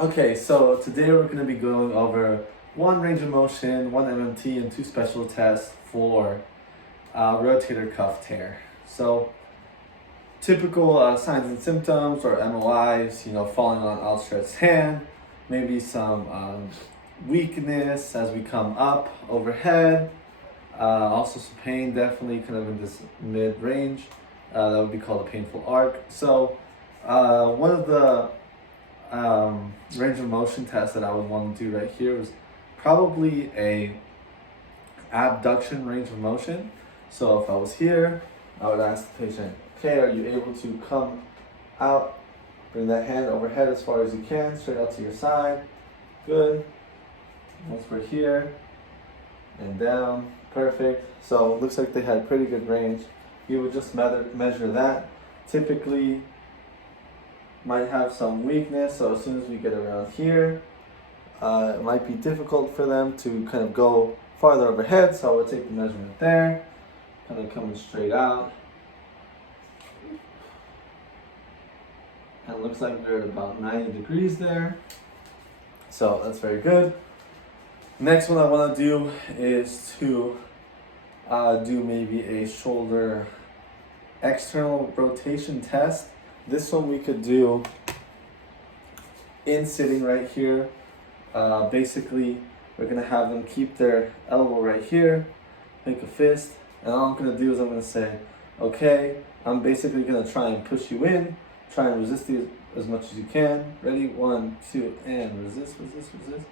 Okay, so today we're going to be going over one range of motion, one MMT, and two special tests for rotator cuff tear. So typical signs and symptoms or MOIs, falling on outstretched hand, maybe some weakness as we come up overhead, also some pain, definitely kind of in this mid-range. That would be called a painful arc. So one of the range of motion test that I would want to do right here is probably a abduction range of motion. So if I was here, I would ask the patient, okay, are you able to come out, bring that hand overhead as far as you can, straight out to your side, good. Once we're here, and down, perfect. So it looks like they had pretty good range. You would just measure that. Typically, might have some weakness, so as soon as we get around here, it might be difficult for them to kind of go farther overhead, so I would take the measurement there, kind of coming straight out. And it looks like we're at about 90 degrees there, so that's very good. Next one I want to do is to do maybe a shoulder external rotation test. This one we could do in sitting right here. Basically, we're going to have them keep their elbow right here, make a fist, and all I'm going to do is I'm going to say, okay, I'm basically going to try and push you in, try and resist you as much as you can. Ready? 1, 2, and resist, resist, resist.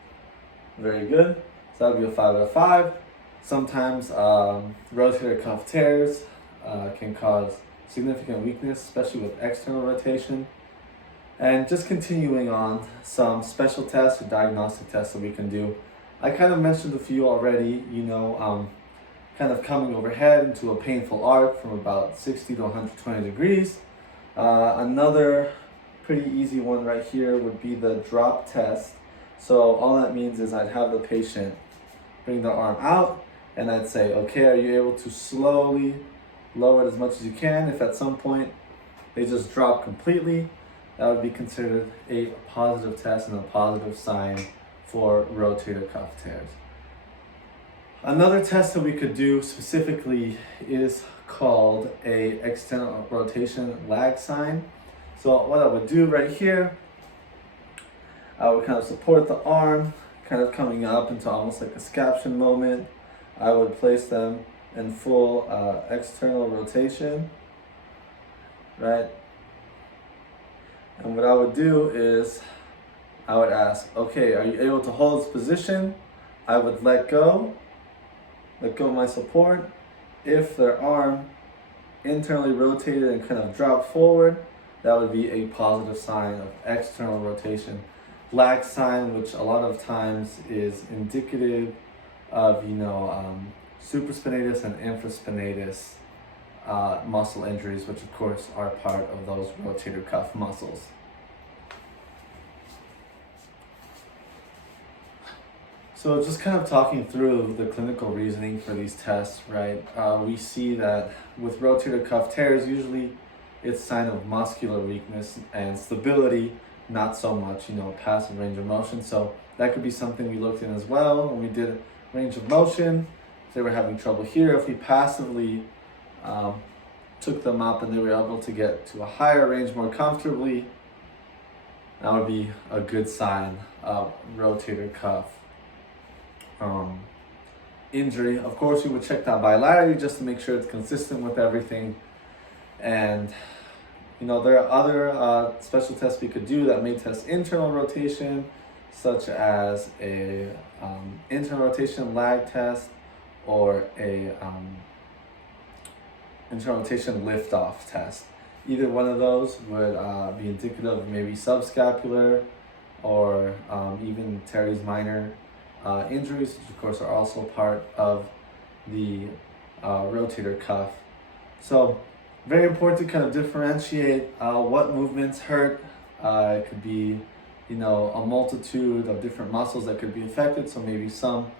Very good. So that'll be a 5 out of 5. Sometimes rotator cuff tears can cause significant weakness, especially with external rotation. And just continuing on, some special tests or diagnostic tests that we can do. I kind of mentioned a few already, kind of coming overhead into a painful arc from about 60 to 120 degrees. Another pretty easy one right here would be the drop test. So all that means is I'd have the patient bring their arm out and I'd say, okay, are you able to slowly lower it as much as you can? If at some point they just drop completely, that would be considered a positive test and a positive sign for rotator cuff tears. Another test that we could do specifically is called a external rotation lag sign. So what I would do right here, I would kind of support the arm, kind of coming up into almost like a scaption moment. I would place them in full external rotation, right? And what I would do is I would ask, okay, are you able to hold this position? I would let go of my support. If their arm internally rotated and kind of dropped forward, that would be a positive sign of external rotation. Lag sign, which a lot of times is indicative of, supraspinatus and infraspinatus muscle injuries, which of course are part of those rotator cuff muscles. So just kind of talking through the clinical reasoning for these tests, right? We see that with rotator cuff tears, usually it's a sign of muscular weakness and stability, not so much, passive range of motion. So that could be something we looked in as well when we did range of motion. If they were having trouble here, if we passively took them up and they were able to get to a higher range more comfortably, that would be a good sign of rotator cuff injury. Of course, we would check that bilaterally just to make sure it's consistent with everything. And there are other special tests we could do that may test internal rotation, such as a internal rotation lag test or a internal rotation lift-off test. Either one of those would be indicative of maybe subscapular or even teres minor injuries, which of course are also part of the rotator cuff. So very important to kind of differentiate what movements hurt. It could be, a multitude of different muscles that could be affected. So maybe some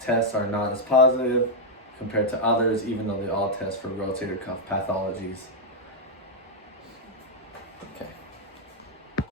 tests are not as positive compared to others, even though they all test for rotator cuff pathologies.